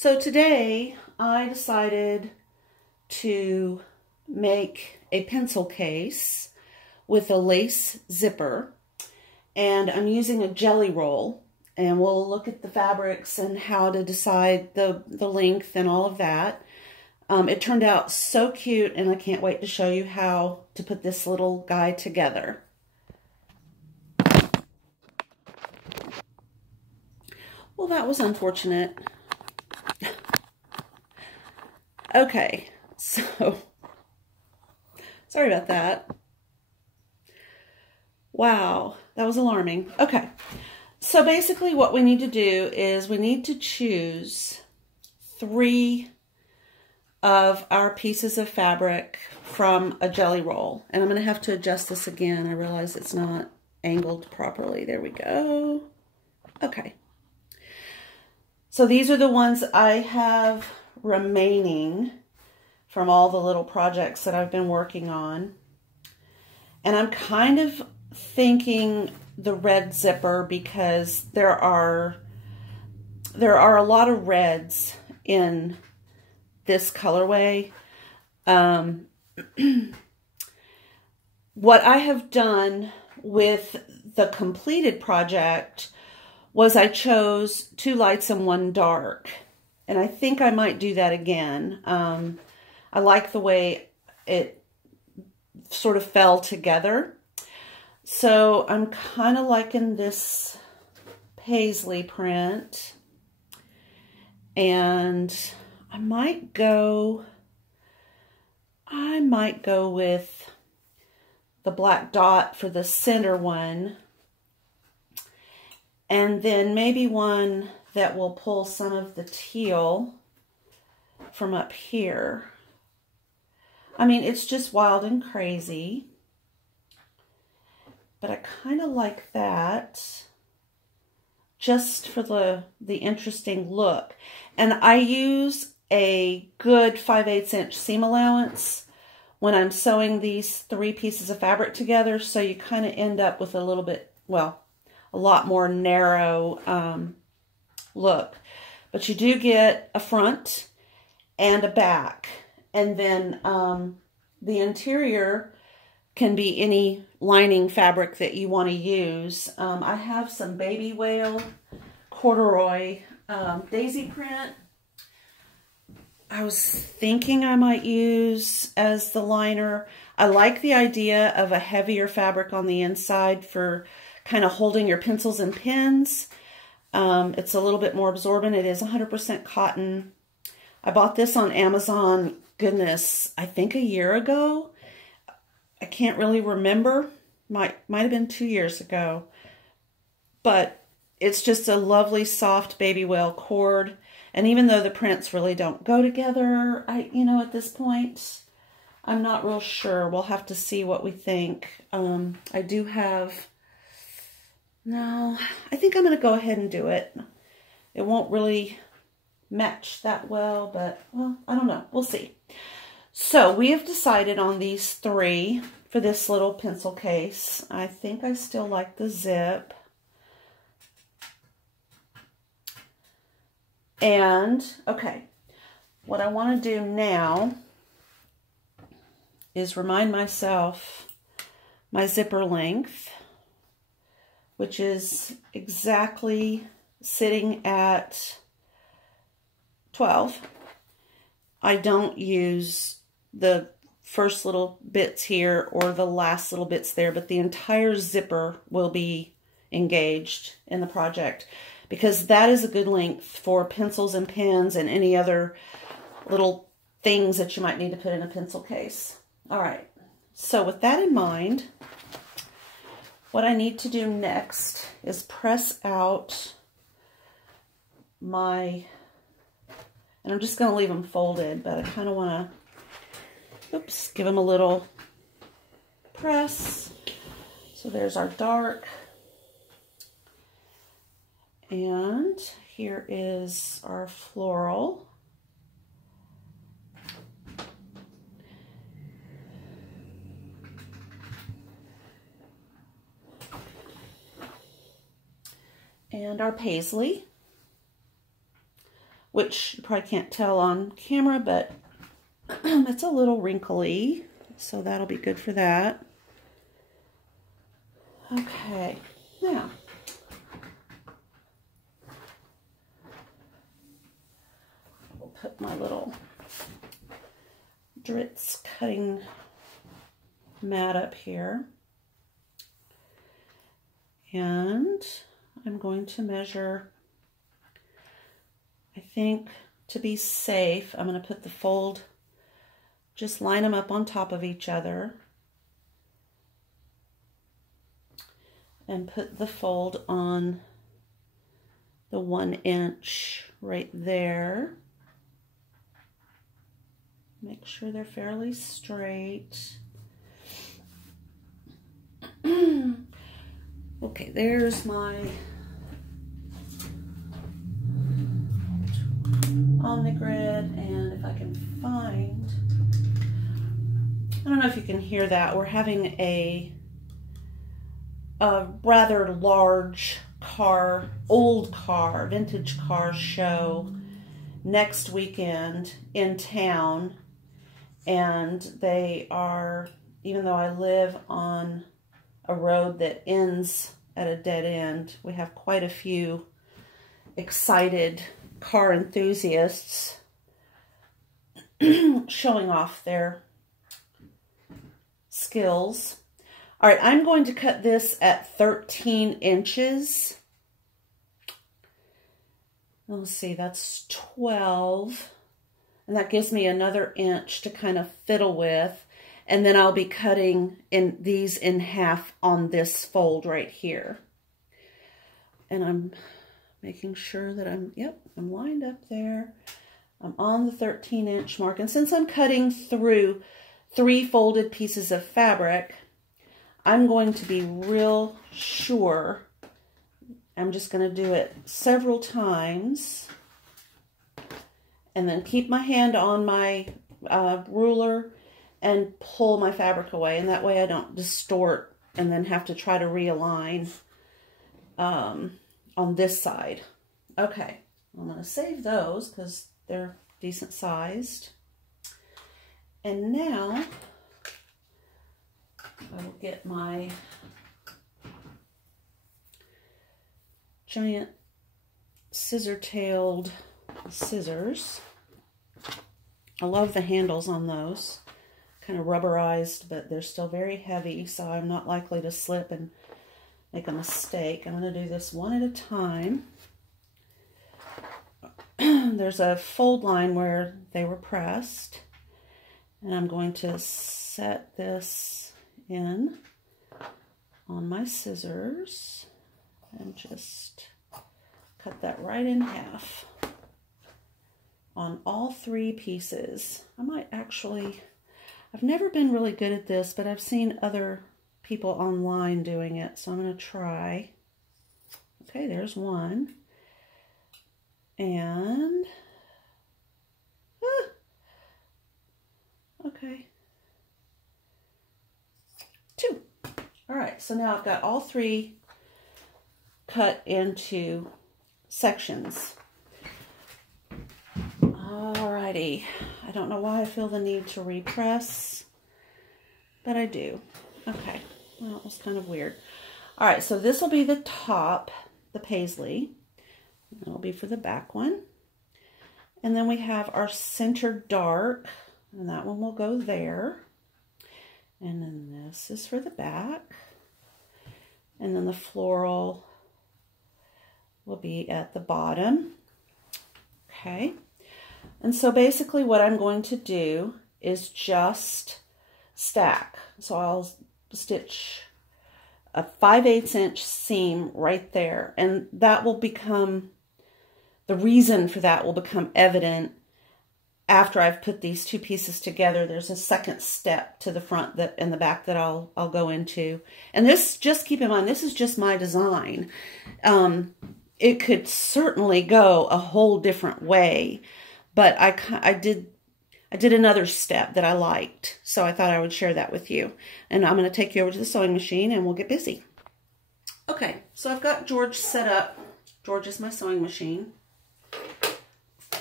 So today I decided to make a pencil case with a lace zipper, and I'm using a jelly roll, and we'll look at the fabrics and how to decide the length and all of that. It turned out so cute, and I can't wait to show you how to put this little guy together. Well, that was unfortunate. Okay, so sorry about that. Wow, that was alarming. Okay, so basically what we need to do is we need to choose 3 of our pieces of fabric from a jelly roll. And I'm going to have to adjust this again. I realize it's not angled properly. There we go. Okay. So these are the ones I have remaining from all the little projects that I've been working on. And I'm kind of thinking the red zipper because there are a lot of reds in this colorway. What I have done with the completed project was I chose 2 lights and 1 dark. And I think I might do that again. I like the way it sort of fell together. So I'm kind of liking this paisley print. And I might go with the black dot for the center one. And then maybe one that will pull some of the teal from up here. I mean, it's just wild and crazy. But I kind of like that just for the interesting look. And I use a good 5/8 inch seam allowance when I'm sewing these 3 pieces of fabric together. So you kind of end up with a little bit, well, a lot more narrow look. But you do get a front and a back. And then the interior can be any lining fabric that you want to use. I have some baby whale corduroy daisy print. I was thinking I might use as the liner. I like the idea of a heavier fabric on the inside for kind of holding your pencils and pens. It's a little bit more absorbent. It is 100% cotton. I bought this on Amazon, goodness, I think a year ago. I can't really remember. Might have been 2 years ago. But it's just a lovely soft baby whale cord. And even though the prints really don't go together, at this point, I'm not real sure. We'll have to see what we think. I do have... No, I think I'm going to go ahead and do it. It won't really match that well, but, well, I don't know. We'll see. So we have decided on these 3 for this little pencil case. I think I still like the zip. And, okay, what I want to do now is remind myself my zipper length, which is exactly sitting at 12. I don't use the first little bits here or the last little bits there, but the entire zipper will be engaged in the project because that is a good length for pencils and pens and any other little things that you might need to put in a pencil case. All right, so with that in mind, what I need to do next is press out my, and I'm just going to leave them folded, but I kind of want to, oops, give them a little press. So there's our dark. And here is our floral. And our paisley. which you probably can't tell on camera, but it's a little wrinkly, so that'll be good for that. Okay, now we'll put my little Dritz cutting mat up here, and I'm going to measure, I think to be safe, I'm going to put the fold, just line them up on top of each other and put the fold on the 1 inch right there. Make sure they're fairly straight. Okay, there's my on the grid, and if I can find, I don't know if you can hear that, we're having a rather large car, old car, vintage car show next weekend in town, and they are, even though I live on a road that ends at a dead end, we have quite a few excited car enthusiasts showing off their skills. All right, I'm going to cut this at 13 inches. Let's see, that's 12. And that gives me another inch to kind of fiddle with. And then I'll be cutting these in half on this fold right here. And I'm making sure that I'm lined up there. I'm on the 13-inch mark. And since I'm cutting through 3 folded pieces of fabric, I'm going to be real sure. I'm just going to do it several times and then keep my hand on my ruler and pull my fabric away, and that way I don't distort and then have to try to realign on this side. Okay, I'm going to save those because they're decent sized. And now I will get my giant scissor-tailed scissors. I love the handles on those. Kind of rubberized, but they're still very heavy, so I'm not likely to slip and make a mistake. I'm going to do this one at a time. There's a fold line where they were pressed, and I'm going to set this in on my scissors and just cut that right in half on all 3 pieces. I might actually, I've never been really good at this, but I've seen other people online doing it, so I'm going to try. Okay, there's one. And, okay, 2. All right, so now I've got all 3 cut into sections. Alrighty, I don't know why I feel the need to repress, but I do. Okay, well, it was kind of weird. All right, so this will be the top, the paisley. That'll be for the back one. And then we have our center dark, and that one will go there. And then this is for the back. And then the floral will be at the bottom. Okay. And so basically what I'm going to do is just stack. So I'll stitch a 5/8 inch seam right there. And that will become, the reason for that will become evident after I've put these 2 pieces together. There's a second step to the front and the back that I'll go into. And this, just keep in mind, this is just my design. It could certainly go a whole different way, but I did another step that I liked, so I thought I would share that with you. And I'm going to take you over to the sewing machine and we'll get busy. Okay, so I've got George set up. George is my sewing machine.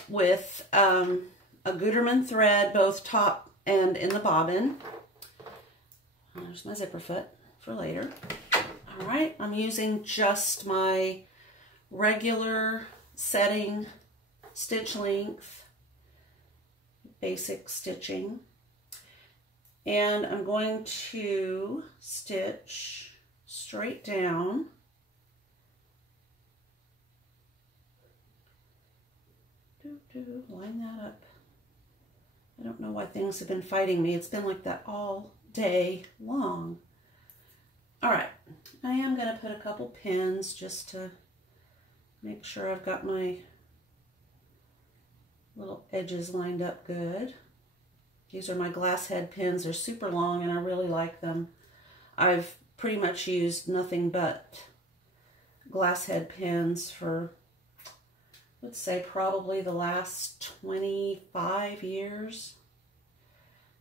with a GUTERMANN thread, both top and in the bobbin. There's my zipper foot for later. All right, I'm using just my regular setting stitch length, basic stitching. And I'm going to stitch straight down. Line that up. I don't know why things have been fighting me. It's been like that all day long. All right, I am going to put a couple pins just to make sure I've got my little edges lined up good. These are my glass head pins. They're super long and I really like them. I've pretty much used nothing but glass head pins for, let's say, probably the last 25 years.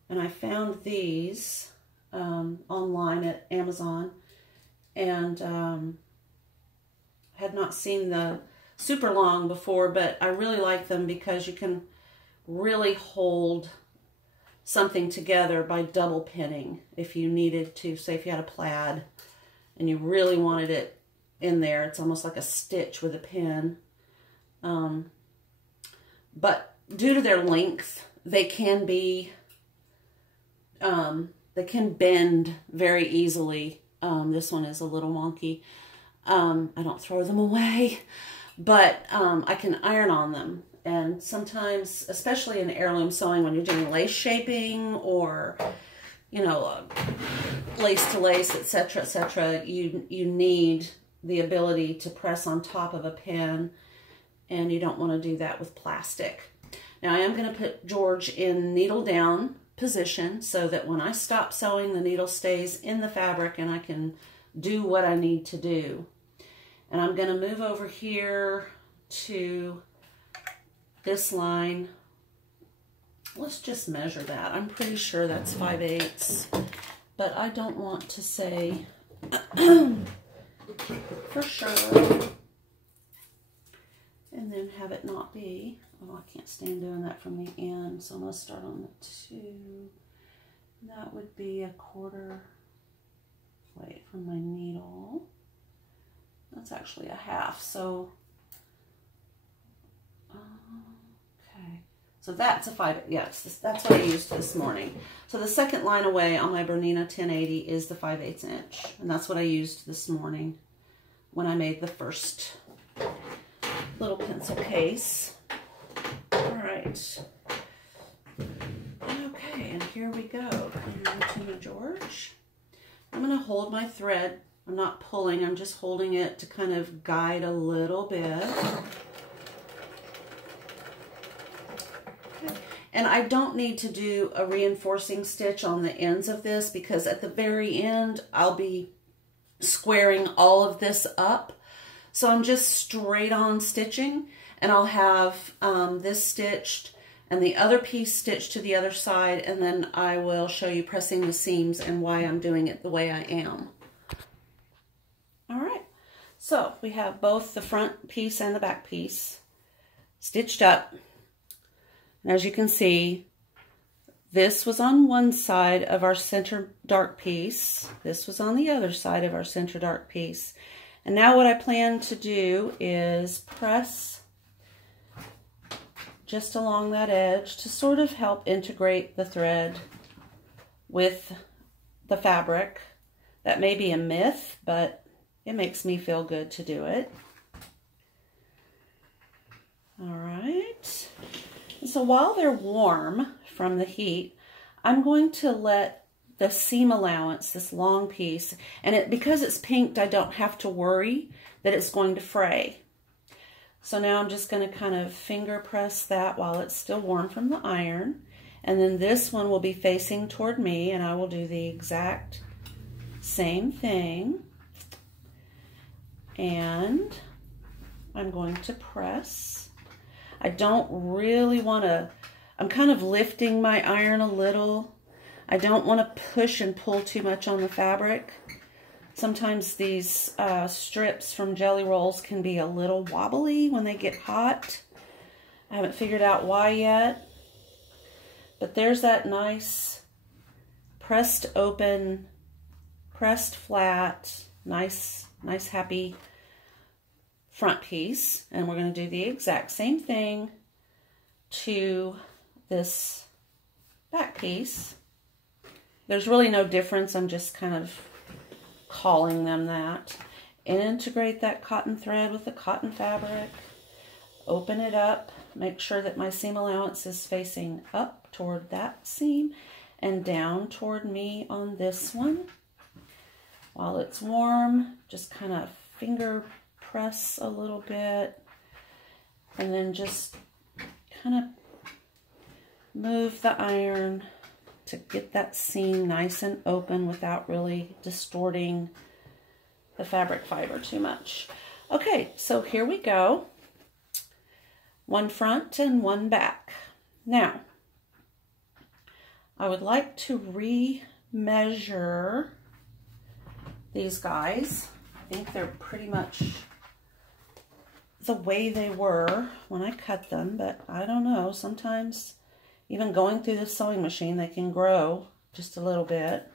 And I found these online at Amazon, and had not seen the super long before, but I really like them because you can really hold something together by double pinning if you needed to. Say if you had a plaid and you really wanted it in there, it's almost like a stitch with a pin. But due to their length, they can be, they can bend very easily. This one is a little wonky. I don't throw them away, but I can iron on them. And sometimes, especially in heirloom sewing, when you're doing lace shaping or, you know, lace to lace, etc., you need the ability to press on top of a pin, and you don't want to do that with plastic. Now I am going to put George in needle down position so that when I stop sewing, the needle stays in the fabric and I can do what I need to do. And I'm going to move over here to this line. Let's just measure that. I'm pretty sure that's 5/8, but I don't want to say for sure and then have it not be. Oh, I can't stand doing that from the end, so I'm going to start on the 2. That would be 1/4 weight from my needle. That's actually 1/2, so okay. So that's a 5, yes, that's what I used this morning. So the second line away on my Bernina 1080 is the 5/8 inch, and that's what I used this morning when I made the first little pencil case. All right. Okay, and here we go. To my George. I'm going to hold my thread. I'm not pulling, I'm just holding it to kind of guide a little bit. Okay. And I don't need to do a reinforcing stitch on the ends of this because at the very end, I'll be squaring all of this up. So I'm just straight on stitching, and I'll have this stitched and the other piece stitched to the other side, and then I will show you pressing the seams and why I'm doing it the way I am. All right, so we have both the front piece and the back piece stitched up. And as you can see, this was on one side of our center dark piece. This was on the other side of our center dark piece. And now what I plan to do is press just along that edge to sort of help integrate the thread with the fabric. That may be a myth, but it makes me feel good to do it. All right. So while they're warm from the heat, I'm going to let the seam allowance, this long piece, and because it's pinked, I don't have to worry that it's going to fray. So now I'm just going to kind of finger press that while it's still warm from the iron. And then this one will be facing toward me, and I will do the exact same thing. And I'm going to press. I don't really want to, I'm kind of lifting my iron a little. I don't want to push and pull too much on the fabric. Sometimes these strips from Jelly Rolls can be a little wobbly when they get hot. I haven't figured out why yet, but there's that nice pressed open, pressed flat, nice happy front piece. And we're going to do the exact same thing to this back piece. There's really no difference. I'm just kind of calling them that. Integrate that cotton thread with the cotton fabric. Open it up. Make sure that my seam allowance is facing up toward that seam and down toward me on this one. While it's warm, just kind of finger press a little bit and then just kind of move the iron to get that seam nice and open without really distorting the fabric fiber too much. Okay, so here we go. One front and one back. Now, I would like to re-measure these guys. I think they're pretty much the way they were when I cut them, but I don't know. Sometimes even going through the sewing machine, they can grow just a little bit.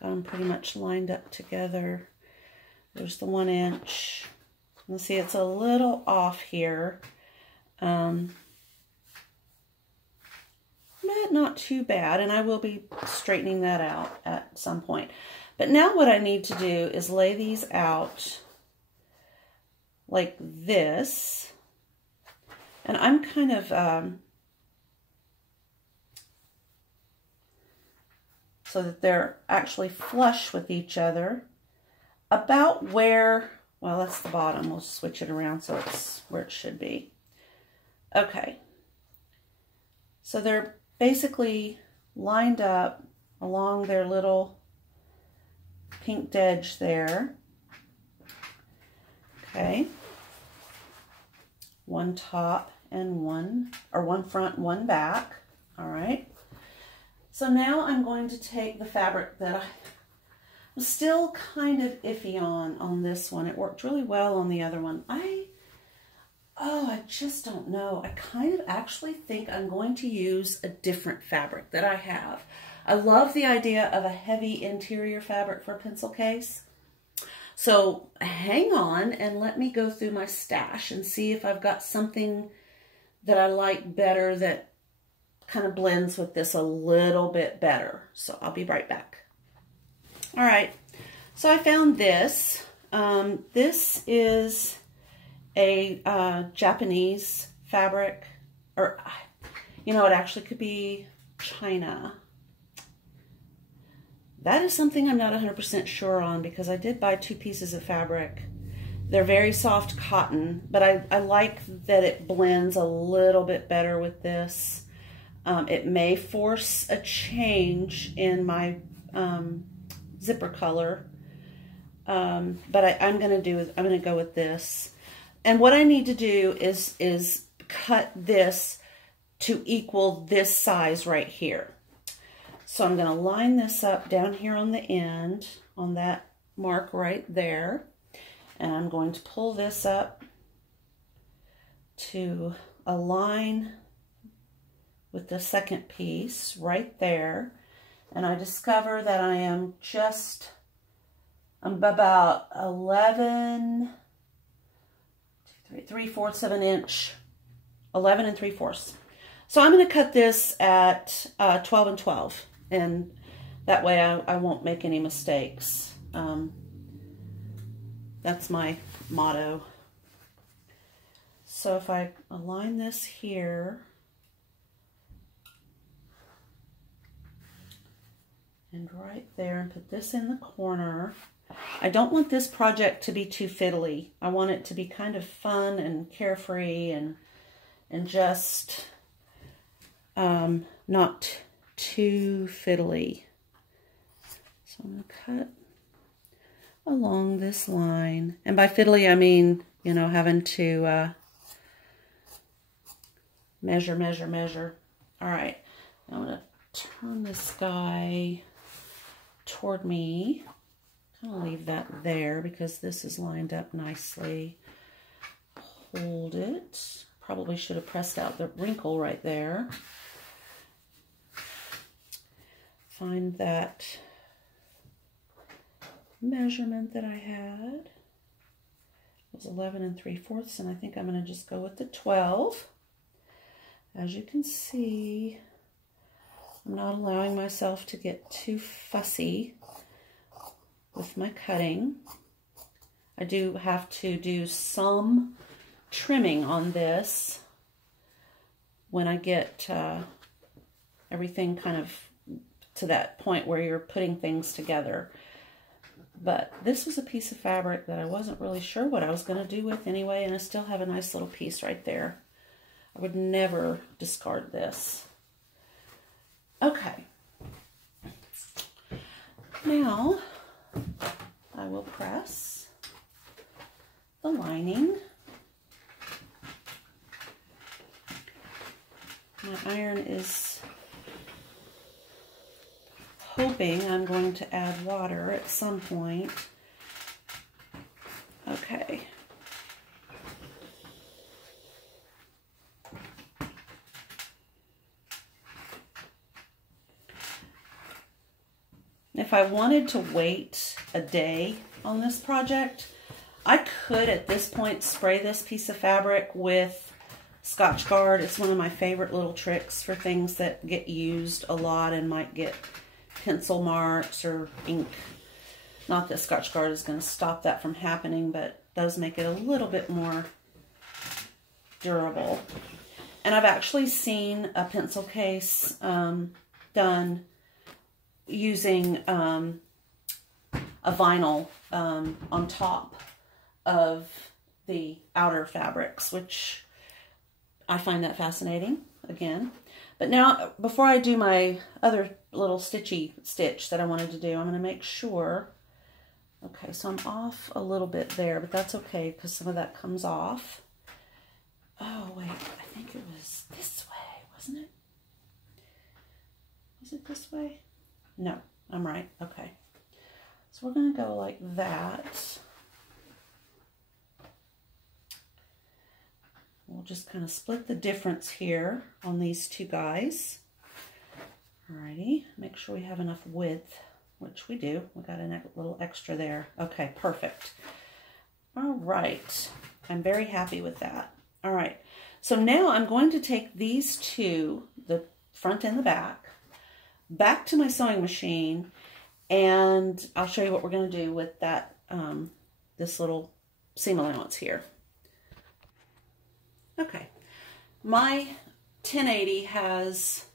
Got them pretty much lined up together. There's the 1 inch. You'll see it's a little off here. But not too bad, and I will be straightening that out at some point. But now what I need to do is lay these out like this. And I'm kind of so that they're actually flush with each other, about where, well, that's the bottom. We'll switch it around so it's where it should be. Okay. So they're basically lined up along their little pink edge there. Okay. One top and one front, one back. All right. So now I'm going to take the fabric that I was still kind of iffy on this one. It worked really well on the other one. I just don't know. I kind of actually think I'm going to use a different fabric that I have. I love the idea of a heavy interior fabric for a pencil case. So hang on and let me go through my stash and see if I've got something that I like better that kind of blends with this a little bit better. So I'll be right back. All right, so I found this. This is a Japanese fabric, or you know, it actually could be China. That is something I'm not 100% sure on because I did buy 2 pieces of fabric. They're very soft cotton, but I like that it blends a little bit better with this. It may force a change in my zipper color, but I'm gonna go with this. And what I need to do is cut this to equal this size right here. So I'm gonna line this up down here on the end, on that mark right there, and I'm going to pull this up to align with the second piece right there. And I discover that I'm about 11, 3/4 of an inch, 11 3/4. So I'm going to cut this at 12 and 12, and that way I won't make any mistakes. That's my motto. So if I align this here, and right there, and put this in the corner. I don't want this project to be too fiddly. I want it to be kind of fun and carefree and just not too fiddly. So I'm going to cut along this line. And by fiddly, I mean, you know, having to measure. All right. I'm going to turn this guy toward me. I'm going to leave that there because this is lined up nicely. Hold it. Probably should have pressed out the wrinkle right there. Find that measurement that I had. It was 11 3/4, and I think I'm going to just go with the 12. As you can see, I'm not allowing myself to get too fussy with my cutting. I do have to do some trimming on this when I get everything kind of to that point where you're putting things together. But this was a piece of fabric that I wasn't really sure what I was going to do with anyway, and I still have a nice little piece right there. I would never discard this. Okay. Now, I will press the lining. My iron is hoping I'm going to add water at some point. Okay. If I wanted to wait a day on this project, I could at this point spray this piece of fabric with Scotchgard. It's one of my favorite little tricks for things that get used a lot and might get pencil marks or ink. Not that Scotchgard is going to stop that from happening, but does make it a little bit more durable. And I've actually seen a pencil case done using a vinyl on top of the outer fabrics, which I find that fascinating again. But now, before I do my other little stitchy stitch that I wanted to do, I'm going to make sure. Okay, so I'm off a little bit there, but that's okay because some of that comes off. Oh, wait, I think it was this way, wasn't it? Was it this way? No, I'm right. Okay. So we're going to go like that. We'll just kind of split the difference here on these two guys. Alrighty, make sure we have enough width, which we do. We got a little extra there. Okay, perfect. All right, I'm very happy with that. All right, so now I'm going to take these two, the front and the back to my sewing machine, and I'll show you what we're going to do with that, this little seam allowance here. Okay, my 1080 has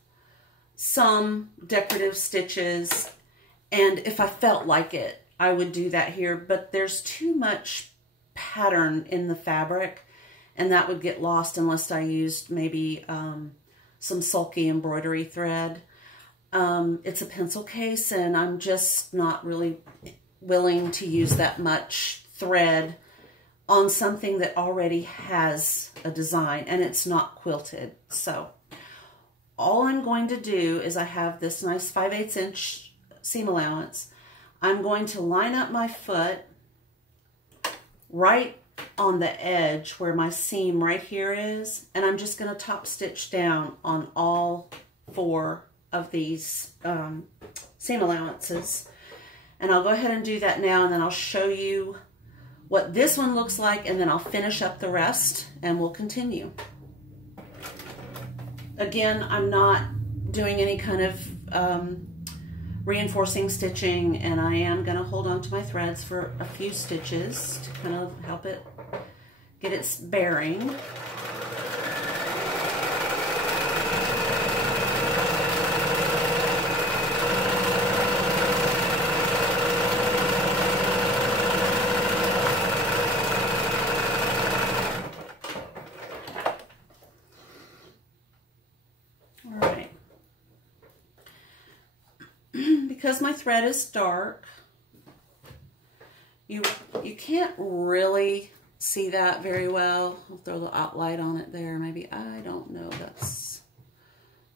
some decorative stitches, and if I felt like it, I would do that here, but there's too much pattern in the fabric, and that would get lost unless I used maybe some sulky embroidery thread. It's a pencil case, and I'm just not really willing to use that much thread on something that already has a design and it's not quilted. So all I'm going to do is I have this nice 5/8 inch seam allowance. I'm going to line up my foot right on the edge where my seam right here is, and I'm just going to top stitch down on all 4 of these seam allowances. And I'll go ahead and do that now, and then I'll show you what this one looks like, and then I'll finish up the rest and we'll continue. Again, I'm not doing any kind of reinforcing stitching, and I am going to hold on to my threads for a few stitches to kind of help it get its bearing. Because my thread is dark, you can't really see that very well. I'll throw the outline on it there. Maybe, I don't know, that's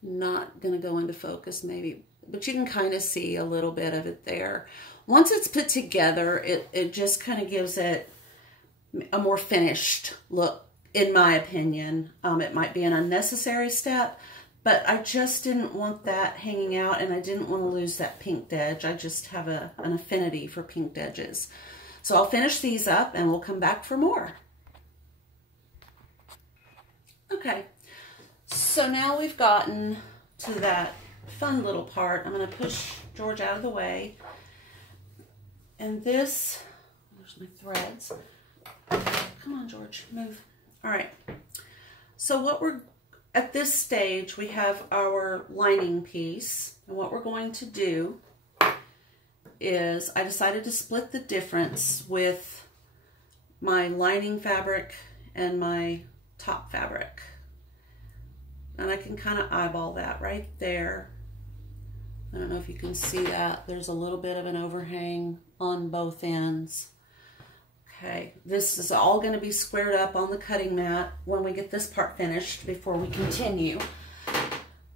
not going to go into focus maybe, but you can kind of see a little bit of it there. Once it's put together, it just kind of gives it a more finished look. in my opinion. It might be an unnecessary step, but I just didn't want that hanging out, and I didn't want to lose that pinked edge. I just have an affinity for pinked edges. So I'll finish these up and we'll come back for more. Okay, so now we've gotten to that fun little part. I'm going to push George out of the way. And this, there's my threads. Come on, George, move. All right. So what we're, at this stage, we have our lining piece. And what we're going to do is, I decided to split the difference with my lining fabric and my top fabric. And I can kind of eyeball that right there. I don't know if you can see that. There's a little bit of an overhang on both ends. Okay, this is all going to be squared up on the cutting mat when we get this part finished before we continue.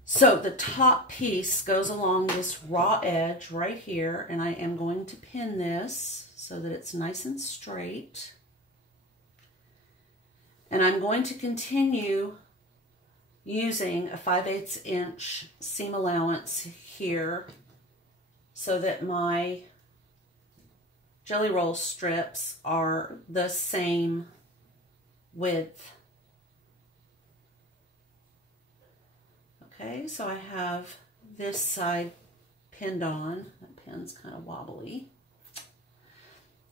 So the top piece goes along this raw edge right here, and I am going to pin this so that it's nice and straight. And I'm going to continue using a 5/8 inch seam allowance here so that my jelly roll strips are the same width. Okay, so I have this side pinned on. That pin's kind of wobbly.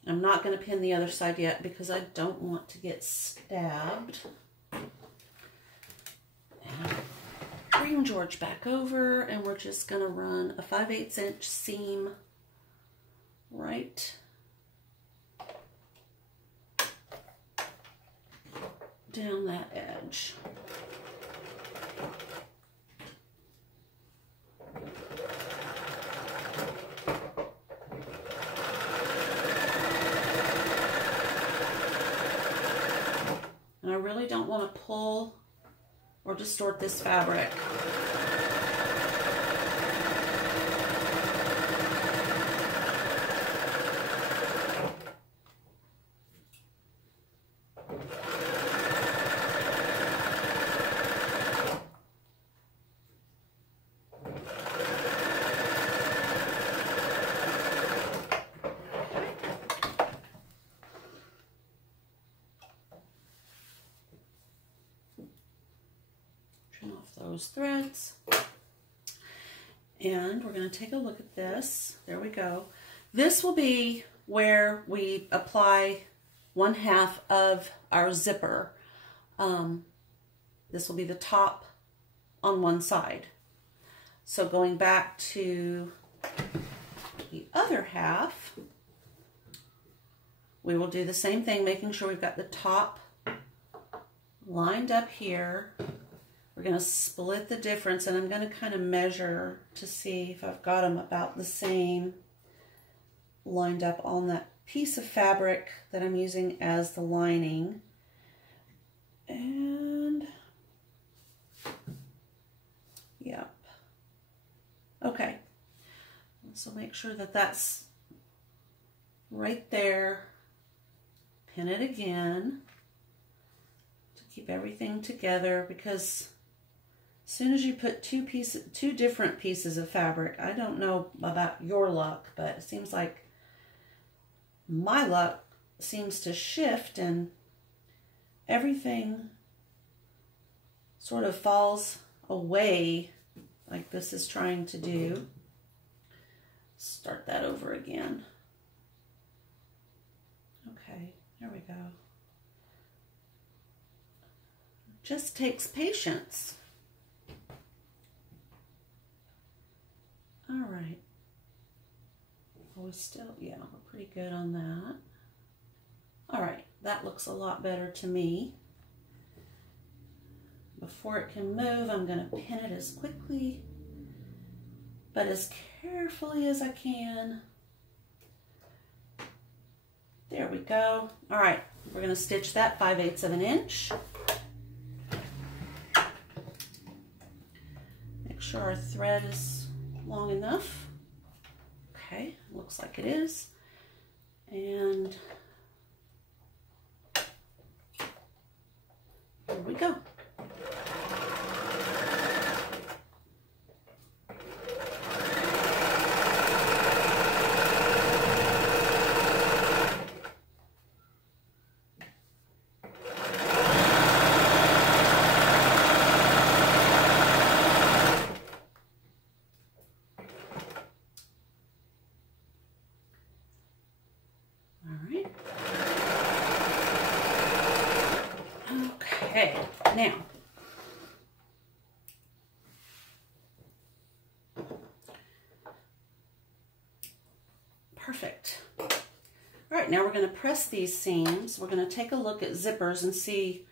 I'm not going to pin the other side yet because I don't want to get stabbed. And bring George back over, and we're just going to run a 5/8 inch seam right down that edge. And I really don't want to pull or distort this fabric. Those threads, and we're going to take a look at this. There we go. This will be where we apply 1/2 of our zipper. This will be the top on one side. So going back to the other half, we will do the same thing, making sure we've got the top lined up here. We're going to split the difference, and I'm going to kind of measure to see if I've got them about the same lined up on that piece of fabric that I'm using as the lining. And yep. Okay. So make sure that that's right there. Pin it again to keep everything together, because as soon as you put two different pieces of fabric, I don't know about your luck, but it seems like my luck seems to shift and everything sort of falls away like this is trying to do. Start that over again. Okay, there we go. It just takes patience. All right. Are we still, yeah, we're pretty good on that. All right, that looks a lot better to me. Before it can move, I'm going to pin it as quickly, but as carefully as I can. There we go. All right, we're going to stitch that 5/8 of an inch. Make sure our thread is long enough. Okay, looks like it is. And Perfect. All right, now we're going to press these seams. We're going to take a look at zippers and see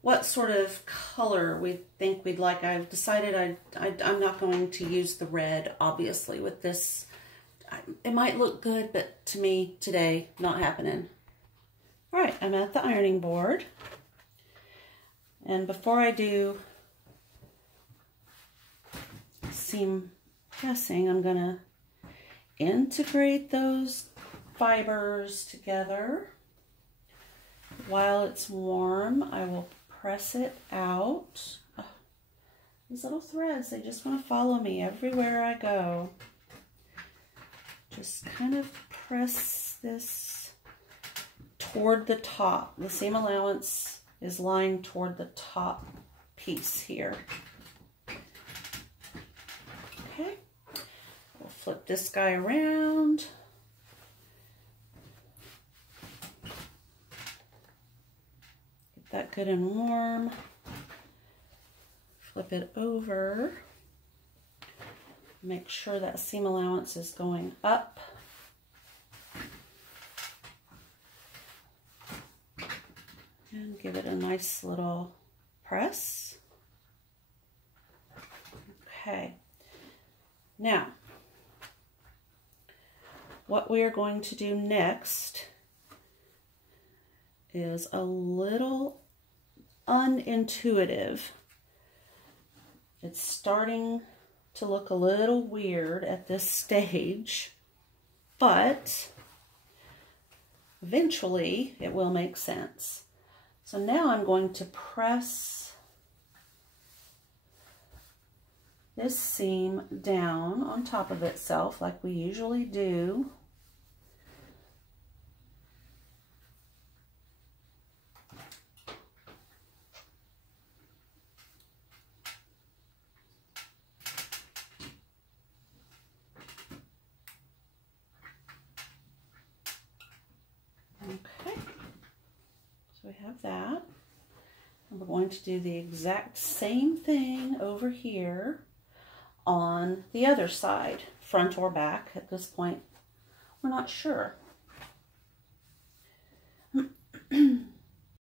what sort of color we think we'd like. I've decided I'm not going to use the red, obviously, with this. It might look good, but to me today, not happening. All right, I'm at the ironing board. And before I do seam pressing, I'm going to integrate those fibers together. While it's warm, I will press it out. Oh, these little threads, they just want to follow me everywhere I go. Just kind of press this toward the top. The seam allowance is lying toward the top piece here. Okay, we'll flip this guy around. Get that good and warm. Flip it over. Make sure that seam allowance is going up. And give it a nice little press. Okay. Now, what we are going to do next is a little unintuitive. It's starting to look a little weird at this stage, but eventually it will make sense. So now I'm going to press this seam down on top of itself like we usually do. Okay, so we have that. And we're going to do the exact same thing over here on the other side, front or back. At this point, we're not sure.